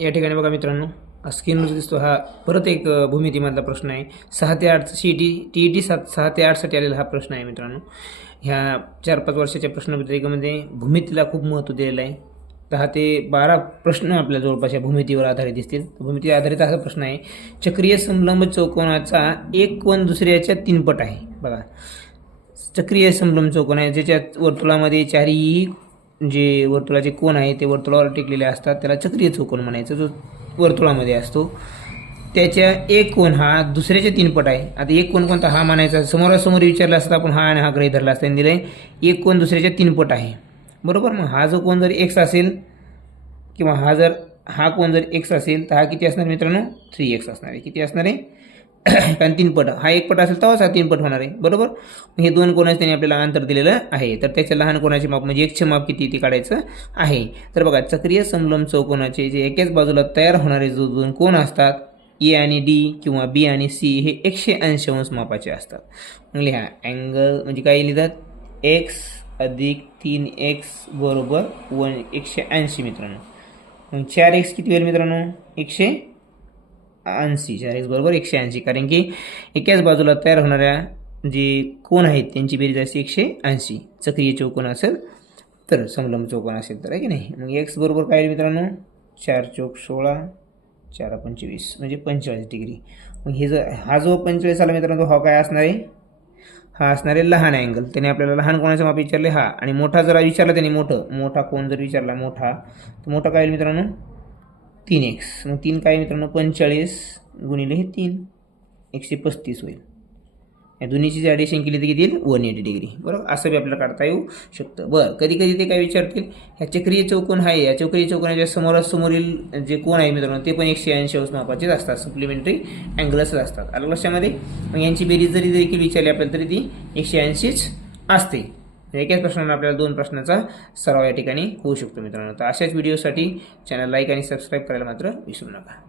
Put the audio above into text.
या ठिकाणी बघा मित्रांनो, स्क्रीनवर दिसतो हा परत एक भूमितीमधला प्रश्न आहे. 6 ते 8 TET 6 ते 8साठी आलेला हा प्रश्न आहे मित्रांनो. ह्या 4-5 वर्षाच्या प्रश्नपत्रिकेमध्ये भूमितीला खूप महत्त्व दिलेलं आहे. 10 ते 12 प्रश्न आपल्या जवळपास या भूमितीवर आधारित दिसतील. भूमितीवर आधारित असा प्रश्न आहे, चक्रीय समलंब चौकोनाचा एक कोन दुसऱ्याच्या 3 पट आहे. बघा, चक्रीय समलंब चौकोन आहे ज्याच्यात वर्तुळामध्ये चारही जे वर्तुळाचे कोन आहे ते वर्तुळावर टेकलेले असतात, त्याला चक्रीय चौकोन म्हणायचं. जो वर्तुळामध्ये असतो त्याच्या एक कोन हा दुसऱ्याच्या 3 पट आहे. आता एक कोन कोणता हा मानायचा, समोरासमोर विचारला असता आपण हा आणि हा गृहीत धरला असता. दिले एक कोन दुसऱ्याच्या 3 पट आहे, बरोबर. मग हा जो कोन जर x असेल किंवा हा कोन जर x असेल तर हा किती असणार मित्रांनो, 3x असणार आहे. किती असणार आहे, कारण 3 पट. हा 1 पट असेल तेव्हाच हा 3 पट होणार आहे, बरोबर. हे 2 कोनाचे त्यांनी आपल्याला अंतर दिलेलं आहे, तर त्याच्या लहान कोनाचे माप म्हणजे x चे माप किती ते काढायचं आहे. तर बघा, चक्रीय समलंब चौकोनाचे जे एकाच बाजूला तयार होणारे जो 2 कोन असतात, A आणि D किंवा B आणि C, हे 180 अंश मापाचे असतात. मग लिहा अँगल म्हणजे काय लिहितात, x अधिक 3x बरोबर 180 मित्रांनो. मग 4x किती होईल मित्रांनो, 180. 4x बरोबर 180, कारण की एकाच बाजूला तयार होणाऱ्या जे कोन आहेत त्यांची बेरीज असते 180. चक्रीय चौकोन असेल तर, समलंब चौकोन असेल तर, आहे की नाही. मग x बरोबर काय मित्रांनो, 4 चौक 16, 4 25 म्हणजे 45 डिग्री. मग हे हा जो 45 आला मित्रांनो, हा काय असणार आहे, हा असणार आहे लहान अँगल. त्याने आपल्याला लहान कोणाचं माप विचारले हा, आणि मोठा जर विचारला त्याने मोठा कोन जर विचारला मोठा, तर मोठा काय होईल मित्रांनो, 3x. मग 3 काय मित्रांनो, 45 गुणिले हे 3, 135 होईल. या दोन्हीची जर ॲडिशन केली तर किती येईल, 180 डिग्री, बरोबर. असं बी आपल्याला काढता येऊ शकतं. बरं, कधी कधी ते काय विचारतील, ह्या चक्रीय चौकोन आहे, या चक्रीय चौकोनाच्या समोरील जे कोन आहे मित्रांनो ते पण 180 अंश मापाचेच असतात, सप्लिमेंटरी अँगल्सच असतात. आलं लक्षामध्ये. मग यांची बेरीज जरी देखील विचारली आपल्याला तरी ती 180च असते. एकाच प्रश्नाला आपल्याला 2 प्रश्नाचा सराव या ठिकाणी होऊ शकतो मित्रांनो. तर अशाच व्हिडिओसाठी चॅनल लाईक आणि सबस्क्राईब करायला मात्र विसरू नका.